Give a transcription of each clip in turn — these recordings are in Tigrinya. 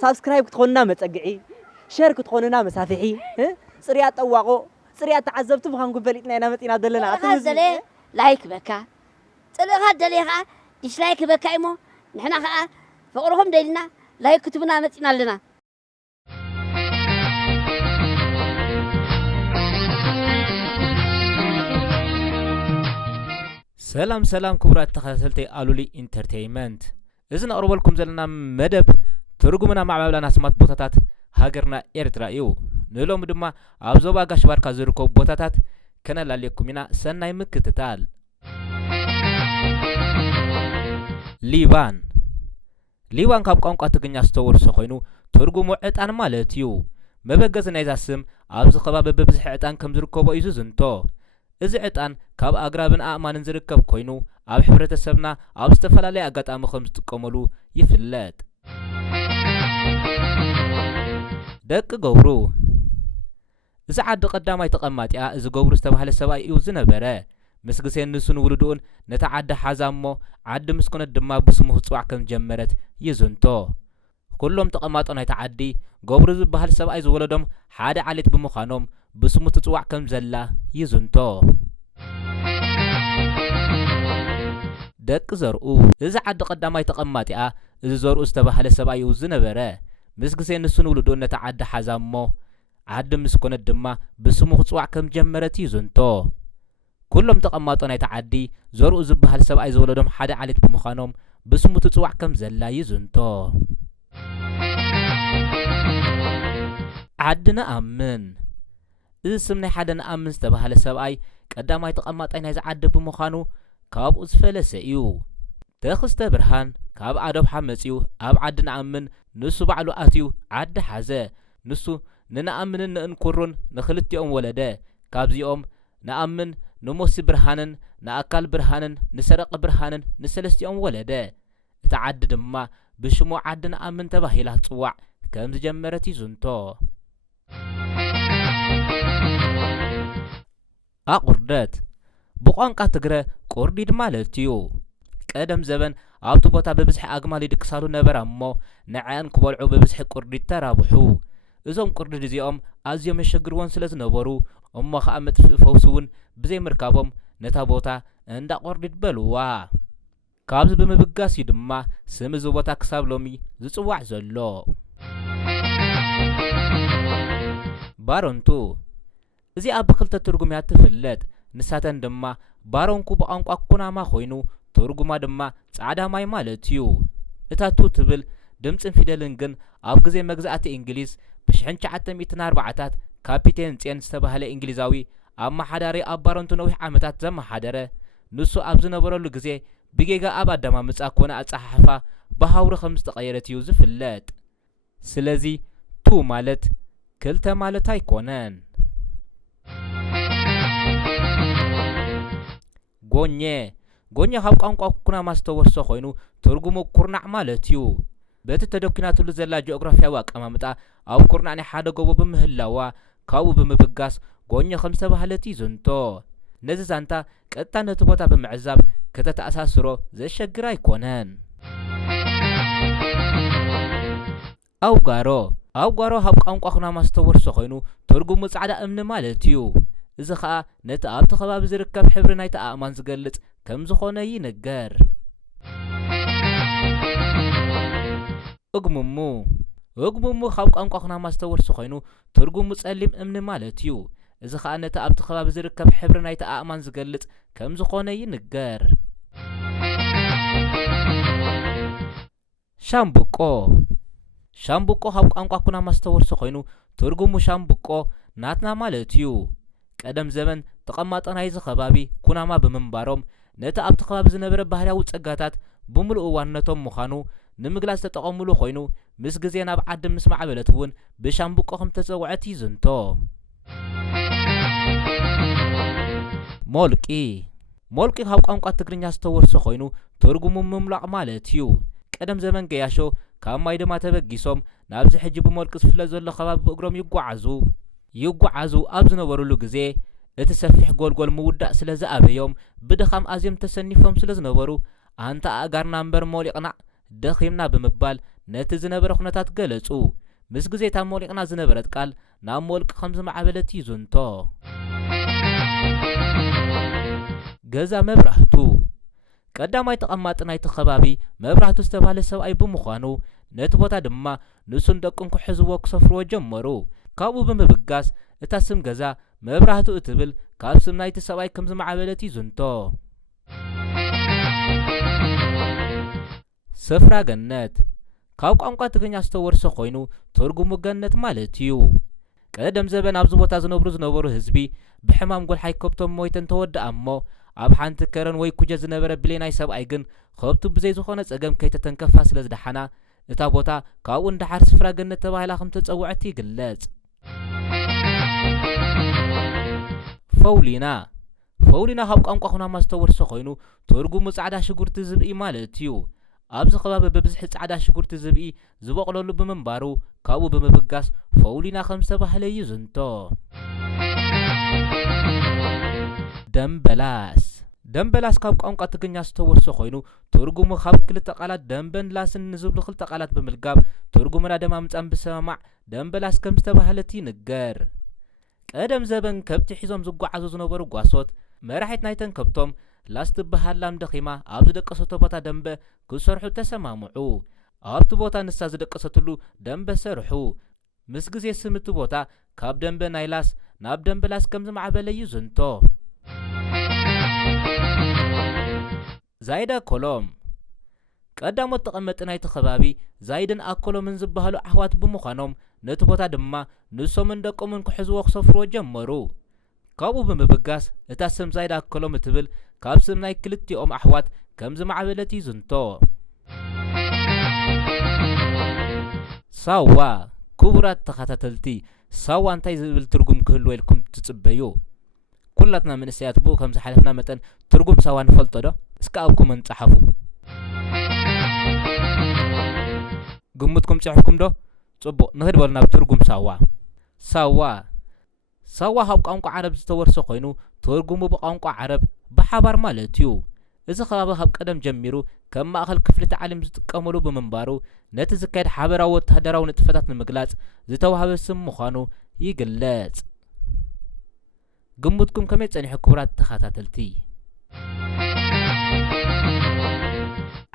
سبسكرايب كتخوننا متقعي شير كتخوننا مسافحي صريات طواقو صريات تعذبت بخان قبلتنا انا متينا دلنا هذا لايك بكا طلع هذا ليها ديسلايك بكا ايمو نحنا خا فقرهم ديلنا لايك كتبنا متينا لنا سلام كبرات تخاسلتي قالولي انترتينمنت اذن اقربلكم زلنا مدب ترجمنا مع بابلنا سمات بوتاتات هاجرنا ኤርትራ እዩ ንሎም ድማ ኣብ ዞባ ጋሽባርካ ዝርከቡ ቦታታት ከነላልየኩም ኢና ሰናይ ምክትታል ሊባን ካብ ቋንቋ ትግርኛ ዝተወርሰ ኮይኑ ትርጉሙ ዕጣን ማለት እዩ መበገዝ ናይዛ ስም ኣብዚ ከባቢ በብዝሕ ዕጣን ከም ዝርከቦ እዩ ዝንቶ እዚ ዕጣን ካብ ኣግራብን ኣእማንን ዝርከብ ኮይኑ ኣብ ሕብረተሰብና ኣብ ዝተፈላለዩ ኣጋጣሚ ከም ዝጥቀመሉ ይፍለጥ ደቂ ገብሩ እዚ ዓዲ ቀዳማይ ተቐማጢያ እዚ ገብሩ ዝተባህለ ሰብኣይ እዩ ዝነበረ ምስ ግዜ ንሱን ውልዱን ነታ ዓዲ ሓዛሞ ዓዲ ምስኩነት ድማ ብስሙ ክፅዋዕ ከም ጀመረት ይዝንቶ ኩሎም ተቐማጦ ናይታ ዓዲ ገብሩ ዝበሃል ሰብኣይ ዝወለዶም ሓደ ዓሌት ብምዃኖም ብስሙ ትፅዋዕ ከም ዘላ ይዝንቶ ደቂ ዘርኡ እዚ ዓዲ ቀዳማይ ተቐማጢያ እዚ ዘርኡ ዝተባህለ ሰብኣይ እዩ ዝነበረ ምስ ግዜ ንሱን ውልዱን ነታ ዓዲ ሓዛሞ ዓዲ ምስኩነት ድማ ብስሙ ክፅዋዕ ከም ጀመረት ይዝንቶ ኩሎም ተቐማጦ ናይታ ዓዲ ዘርኡ ዝበሃል ሰብኣይ ዝወለዶም ሓደ ዓሌት ብምዃኖም ብስሙ ትፅዋዕ ከም ዘላ ይዝንቶ ዓዲ ነኣምን እዚ ስም ናይ ሓደ ነኣምን ዝተባህለ ሰብኣይ ቀዳማይ ተቐማጣይ ናይዚ ዓዲ ብምዃኑ ካብኡ ዝፈለሰ እዩ ተኽስተ ብርሃን ካብ ኣዶብሓ መጺኡ ኣብ ዓዲ ነኣምን ንሱ ባዕሉ ኣትዩ ዓዲ ሓዘ ንሱ ንነኣምንን ንእንኩሩን ንኽልቲኦም ወለደ ካብዚኦም ነኣምን ንሞሲ ብርሃንን ንኣካል ብርሃንን ንሰረቐ ብርሃንን ንሰለስቲኦም ወለደ እታ ዓዲ ድማ ብሽሙ ዓዲ ነኣምን ተባሂላ ትፅዋዕ ከም ዝጀመረት ይዝንቶ ኣቁርደት ብቋንቋ ትግረ ቁርዲድ ማለት እዩ ቀደም ዘበን ኣብቲ ቦታ በብዝሒ ኣግማል ይድቅሳሉ ነበራ እሞ ንዓን ክበልዑ በብዝሒ ቁርዲድ ተራብሑ እዞም ቁርዲድ እዚኦም ኣዝዮም የሸግርዎን ስለ ዝነበሩ እሞ ከዓ መጥፍእ ፈውሲ እውን ብዘይምርካቦም ነታ ቦታ እንዳ ቁርዲድ በልዋ ካብዚ ብምብጋስ እዩ ድማ ስም እዚ ቦታ ክሳብ ሎሚ ዝፅዋዕ ዘሎ ባሮንቱ እዚኣ ብክልተ ትርጉም እያ ትፍለጥ ንሳተን ድማ ባሮንኩ ብቋንቋ ኩናማ ኮይኑ ትርጉማ ድማ ጻዕዳ ማይ ማለት እዩ እታ ቱ ትብል ድምፅን ፊደልን ግን ኣብ ግዜ መግዛእቲ እንግሊዝ ብ1904 ካፒቴን ጼን ዝተባህለ እንግሊዛዊ ኣብ ማሓዳሪ ኣብ ባሮንቱ ነዊሕ ዓመታት ዘመሓደረ ንሱ ኣብ ዝነበረሉ ግዜ ብጌጋ ኣብ ኣዳማምፃ ኮነ ኣፀሓሕፋ ብሃውሪ ከም ዝተቐየረት እዩ ዝፍለጥ ስለዚ ቱ ማለት ክልተ ማለት ኣይኮነን ጎኘ ካብ ቋንቋ ኩናማ ዝተወርሰ ኮይኑ ትርጉሙ ኩርናዕ ማለት እዩ በቲ ተደኪናትሉ ዘላ ጂኦግራፊያዊ ኣቀማምጣ ኣብ ኩርናዕ ናይ ሓደ ጎቦ ብምህላዋ ካብኡ ብምብጋስ ጎኘ ከም ዝተባህለት ይዝንቶ ነዚ ዛንታ ቀጥታ ነቲ ቦታ ብምዕዛብ ከተተኣሳስሮ ዘሸግር ኣይኮነን ኣውጓሮ ካብ ቋንቋ ኩናማ ዝተወርሰ ኮይኑ ትርጉሙ ጻዕዳ እምኒ ማለት እዩ እዚ ከዓ ነቲ ኣብቲ ከባቢ ዝርከብ ሕብሪ ናይቲ ኣእማን ዝገልጽ ከም ዝኾነ ይንገር እግሙሙ ካብ ቋንቋ ኩናማ ዝተወርሰ ኮይኑ ትርጉሙ ጸሊም እምኒ ማለት እዩ እዚ ከዓ ነቲ ኣብቲ ከባቢ ዝርከብ ሕብሪ ናይቲ ኣእማን ዝገልጽ ከም ዝኾነ ይንገር ሻምቡቆ ካብ ቋንቋ ኩናማ ዝተወርሰ ኮይኑ ትርጉሙ ሻምቡቆ ናትና ማለት እዩ ቀደም ዘመን ተቐማጦ ናይዚ ከባቢ ኩናማ ብምንባሮም ነቲ ኣብቲ ከባቢ ዝነበረ ባህርያዊ ጸጋታት ብምሉእ ዋንነቶም ምዃኑ ንምግላጽ ዝተጠቐምሉ ኮይኑ ምስ ግዜ ናብ ዓዲ ምስ ማዕበለት እውን ብሻምቡቆ ከም ተፀውዐት ይዝንቶ ሞልቂ ካብ ቋንቋ ትግርኛ ዝተወርሰ ኮይኑ ትርጉሙ ምምላቕ ማለት እዩ ቀደም ዘመን ገያሾ ካብ ማይ ድማ ተበጊሶም ናብዚ ሕጂ ብሞልቂ ዝፍለጥ ዘሎ ከባቢ ብእግሮም ይጓዓዙ ኣብ ዝነበሩሉ ግዜ እቲ ሰፊሕ ጎልጎል ምውዳእ ስለ ዝኣበዮም ብድኻም ኣዝዮም ተሰኒፎም ስለ ዝነበሩ ኣንታ ኣጋርና እምበር ሞሊቕና ደኺምና ብምባል ነቲ ዝነበረ ኩነታት ገለጹ። ምስ ግዜ እታ ሞሊቕና ዝነበረት ቃል ናብ ሞልቂ ከም ዝማዕበለት እዩ ዝንቶ። ገዛ መብራህቱ ቀዳማይ ተቐማጢ ናይቲ ከባቢ መብራህቱ ዝተባህለ ሰብኣይ ብምዃኑ ነቲ ቦታ ድማ ንሱን ደቁን ክሕዝዎ ክሰፍርዎ ጀመሩ። ካብኡ ብምብጋስ እታ ስም ገዛ መብራህቱ እትብል ካብ ስም ናይቲ ሰብኣይ ከም ዝማዕበለት እዩ ዝንቶ። ስፍራ ገነት ካብ ቋንቋ ትግርኛ ዝተወርሰ ኮይኑ ትርጉሙ ገነት ማለት እዩ። ቀደም ዘበን ኣብዚ ቦታ ዝነበሩ ህዝቢ ብሕማም ጎልሓይ ከብቶም ሞይተን ተወድኣ እሞ ኣብ ሓንቲ ከረን ወይ ኩጀ ዝነበረ ብሌናይ ሰብኣይ ግን ከብቱ ብዘይ ዝኾነ ፀገም ከይተተንከፋ ስለ ዝደሓና እታ ቦታ ካብኡ እንዳሓር ስፍራ ገነት ተባሂላ ከም ተፀውዐት ይግለጽ። ፈውሊና ካብ ቋንቋ ኩናማ ዝተወርሰ ኮይኑ ትርጉሙ ጻዕዳ ሽጉርቲ ዝብኢ ማለት እዩ። ኣብዚ ከባቢ በብዝሒ ጻዕዳ ሽጉርቲ ዝብኢ ዝበቕለሉ ብምንባሩ ካብኡ ብምብጋስ ፈውሊና ከም ዝተባህለ እዩ ዝንቶ። ደምበላስ ካብ ቋንቋ ትግርኛ ዝተወርሰ ኮይኑ ትርጉሙ ካብ ክልተ ቃላት ደምበን ላስን ንዝብሉ ክልተ ቃላት ብምልጋብ ትርጉሙና ድማ ምጻም ብሰማዕ ደምበላስ ከም ዝተባህለት ይንገር። ቀደም ዘበን ከብቲ ሒዞም ዝጓዓዙ ዝነበሩ ጓሶት መራሒት ናይተን ከብቶም ላስ ትበሃል ላም ደኺማ ኣብ ዝደቀሰቶ ቦታ ደንበ ክሰርሑ ተሰማምዑ። ኣብቲ ቦታ ንሳ ዝደቀሰትሉ ደንበ ሰርሑ። ምስ ግዜ ስምቲ ቦታ ካብ ደንበ ናይ ላስ ናብ ደንበላስ ከም ዝማዕበለ እዩ ዝንቶ። ዛይዳ ኮሎም ቀዳሞት ተቐመጢ ናይቲ ከባቢ ዛይድን ኣኮሎምን ዝበሃሉ ኣሕዋት ብምዃኖም ነቲ ቦታ ድማ ንሶምን ደቆምን ክሕዝዎ ክሰፍርዎ ጀመሩ። ካብኡ ብምብጋስ እታ ስም ዛይዳ ኣኮሎም እትብል ካብ ስም ናይ ክልቲኦም ኣሕዋት ከም ዝማዕበለት እዩ ዝንቶ። ሳዋ ክቡራት ተኸታተልቲ ሳዋ እንታይ ዝብል ትርጉም ክህልዎ ኢልኩም ትጽበዩ? ኩላትና መንእሰያት ብኡ ከም ዝሓለፍና መጠን ትርጉም ሳዋ ንፈልጦ ዶ? እስከ ኣብ ኮመንት ጻሓፉ። ግምትኩም ጽሑፍኩም ዶ? ጽቡቕ ንኽድበሉ ናብ ትርጉም ሳዋ ካብ ቋንቋ ዓረብ ዝተወርሰ ኮይኑ ትርጉሙ ብቋንቋ ዓረብ ብሓባር ማለት እዩ። እዚ ከባቢ ካብ ቀደም ጀሚሩ ከም ማእኸል ክፍሊ ተዓሊም ዝጥቀመሉ ብምንባሩ ነቲ ዝካየድ ሓበራዊ ወተሃደራዊ ንጥፈታት ንምግላጽ ዝተዋህበ ስም ምዃኑ ይግለጽ። ግምትኩም ከመይ ጸኒሑ ክቡራት ተኸታተልቲ?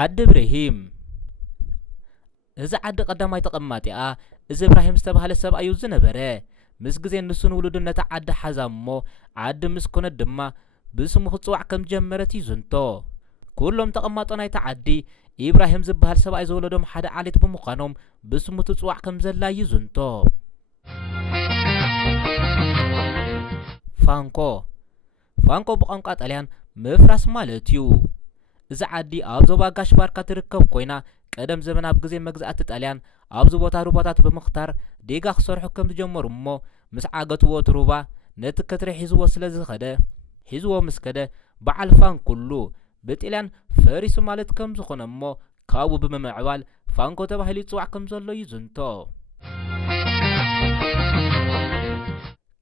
ዓዲ እብራሂም እዚ ዓዲ ቀዳማይ ተቐማጢኣ እዚ እብራሂም ዝተባህለ ሰብኣይ እዩ ዝነበረ። ምስ ግዜ ንሱን ውሉድን ነታ ዓዲ ሓዛ እሞ ዓዲ ምስ ኮነት ድማ ብስሙ ክጽዋዕ ከም ጀመረት እዩ ዝንቶ። ኩሎም ተቐማጦ ናይቲ ዓዲ ኢብራሂም ዝበሃል ሰብኣይ ዝወለዶም ሓደ ዓሌት ብምዃኖም ብስሙ ትጽዋዕ ከም ዘላ እዩ ዝንቶ። ፋንኮ ብቋንቋ ጣልያን ምፍራስ ማለት እዩ። እዚ ዓዲ ኣብ ዞባ ጋሽ ባርካ ትርከብ ኮይና ቀደም ዘመን ኣብ ግዜ መግዛእቲ ጣልያን ኣብዚ ቦታ ሩባታት ብምኽታር ዴጋ ክሰርሑ ከም ዝጀመሩ እሞ ምስ ዓገትዎ እቲ ሩባ ነቲ ከትሪ ሒዝዎ ምስ ከደ በዓል ፋንኩሉ ብጣልያን ፈሪሱ ማለት ከም ዝኾነ እሞ ካብኡ ብምምዕባል ፋንኮ ተባሂሉ ይጽዋዕ ከም ዘሎ እዩ ዝንቶ።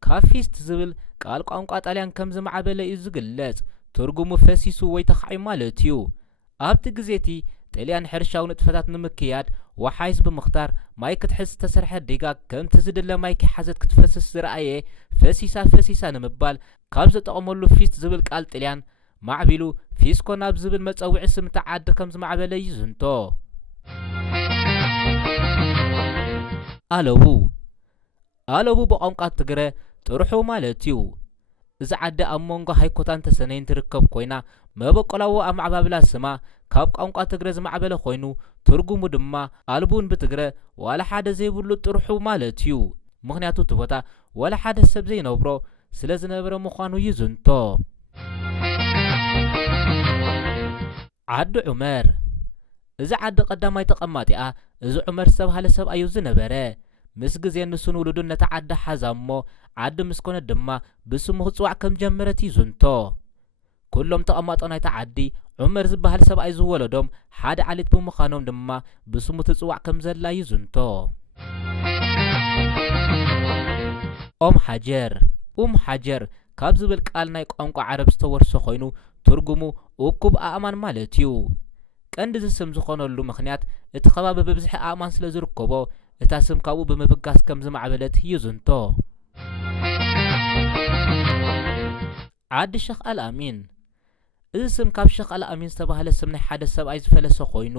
ካፊስት ዝብል ቃል ቋንቋ ጣልያን ከም ዝማዕበለ እዩ ዝግለጽ። ትርጉሙ ፈሲሱ ወይ ተኻዒ ማለት እዩ። ኣብቲ ግዜቲ ጣልያን ሕርሻዊ ንጥፈታት ንምክያድ ወሓይስ ብምኽታር ማይ ክትሕዝ ዝተሰርሐ ዴጋ ከምቲ ዝድለ ማይ ከይሓዘት ክትፈስስ ዝረኣየ ፈሲሳ ንምባል ካብ ዘጠቐመሉ ፊስት ዝብል ቃል ጣልያን ማዕቢሉ ፊስኮ ናብ ዝብል መጸውዒ ስም ተዓዲ ከም ዝማዕበለ እዩ ዝንቶ። ኣለቡ ብቋንቋ ትግረ ጥርሑ ማለት እዩ። እዚ ዓዲ ኣብ መንጎ ሃይኮታን ተሰነይን ትርከብ ኮይና መበቆላዊ ኣብ ማዕባብላ ስማ ካብ ቋንቋ ትግረ ዝማዕበለ ኮይኑ ትርጉሙ ድማ ኣልቡን ብትግረ ዋላ ሓደ ዘይብሉ ጥርሑ ማለት እዩ። ምክንያቱ እቲ ቦታ ዋላ ሓደ ሰብ ዘይነብሮ ስለ ዝነበረ ምዃኑ እዩ ዝንቶ። ዓዲ ዑመር እዚ ዓዲ ቀዳማይ ተቐማጢኣ እዚ ዑመር ዝተባህለ ሰብኣይ እዩ ዝነበረ። ምስ ግዜ ንሱን ውሉዱን ነታ ዓዲ ሓዛ እሞ ዓዲ ምስ ኮነት ድማ ብስሙ ክጽዋዕ ከም ጀመረት እዩ ዝንቶ። ኩሎም ተቐማጦ ናይቲ ዓዲ ዑመር ዝበሃል ሰብኣይ ዝወለዶም ሓደ ዓሌት ብምዃኖም ድማ ብስሙ ትጽዋዕ ከም ዘላ እዩ ዝንቶ። ኦም ሓጀር ካብ ዝብል ቃል ናይ ቋንቋ ዓረብ ዝተወርሰ ኮይኑ ትርጉሙ እኩብ ኣእማን ማለት እዩ። ቀንዲ ዝስም ዝኾነሉ ምኽንያት እቲ ከባቢ ብብዝሒ ኣእማን ስለ ዝርከቦ እታ ስም ካብኡ ብምብጋስ ከም ዝማዕበለት ይዝንቶ ዓዲ ሸኽ አልኣሚን እዚ ስም ካብ ሸኽ አልኣሚን ዝተባህለ ስም ናይ ሓደ ሰብኣይ ዝፈለሰ ኮይኑ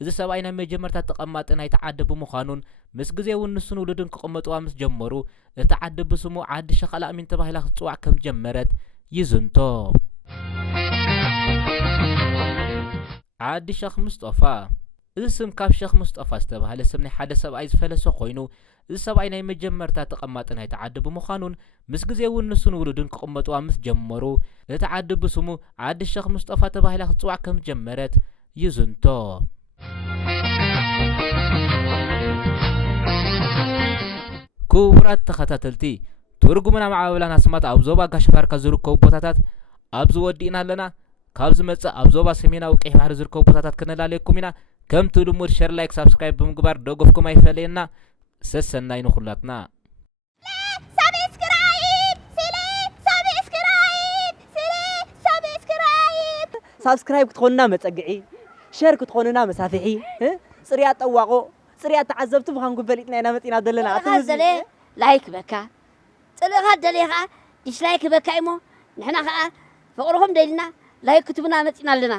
እዚ ሰብኣይ ናይ መጀመርታ ተቐማጢ ናይቲ ዓዲ ብምዃኑን ምስ ግዜ እውን ንሱን ውሉድን ክቕመጥዋ ምስ ጀመሩ እቲ ዓዲ ብስሙ ዓዲ ሸኽ አልኣሚን ተባሂላ ክትፅዋዕ ከም ጀመረት ይዝንቶ ዓዲ ሸኽ ሙስጠፋ እዚ ስም ካብ ሸኽ ሙስጠፋ ዝተባህለ ስም ናይ ሓደ ሰብኣይ ዝፈለሰ ኮይኑ እዚ ሰብኣይ ናይ መጀመርታ ተቐማጢ ናይቲ ዓዲ ብምዃኑን ምስ ግዜ እውን ንሱን ውሉድን ክቕመጥዋ ምስ ጀመሩ እቲ ዓዲ ብስሙ ዓዲ ሸኽ ሙስጠፋ ተባሂላ ክትፅዋዕ ከም ጀመረት ይዝንቶ ክቡራት ተኸታተልቲ ትርጉምና ማዕበላን ኣስማት ኣብ ዞባ ጋሽ ባርካ ዝርከቡ ቦታታት ኣብ ዝወዲእና ኣለና ካብ ዝመጽእ ኣብ ዞባ ሰሜናዊ ቀይሕ ባሕሪ ዝርከቡ ቦታታት ክነላለየኩም ኢና ከምቲ ልሙድ ሸር ላይክ ሳብስክራይብ ብምግባር ደገፍኩም ኣይፈለየና ሰሰናይ ንኹላትና ሳብስክራይብ ክትኾኑና መጸግዒ ሸር ክትኾኑና መሳፊሒ ጽርያ ጠዋቆ ጽርያ ተዓዘብቲ ብኻንኩ በሊጥና ኢና መጺና ዘለና ኣተዘለ ላይክ በካ ጽልኻ ደለኻ ዲስላይክ በካ እሞ ንሕና ከዓ ፍቅርኩም ደልና ላይክ ክትቡና መጺና ኣለና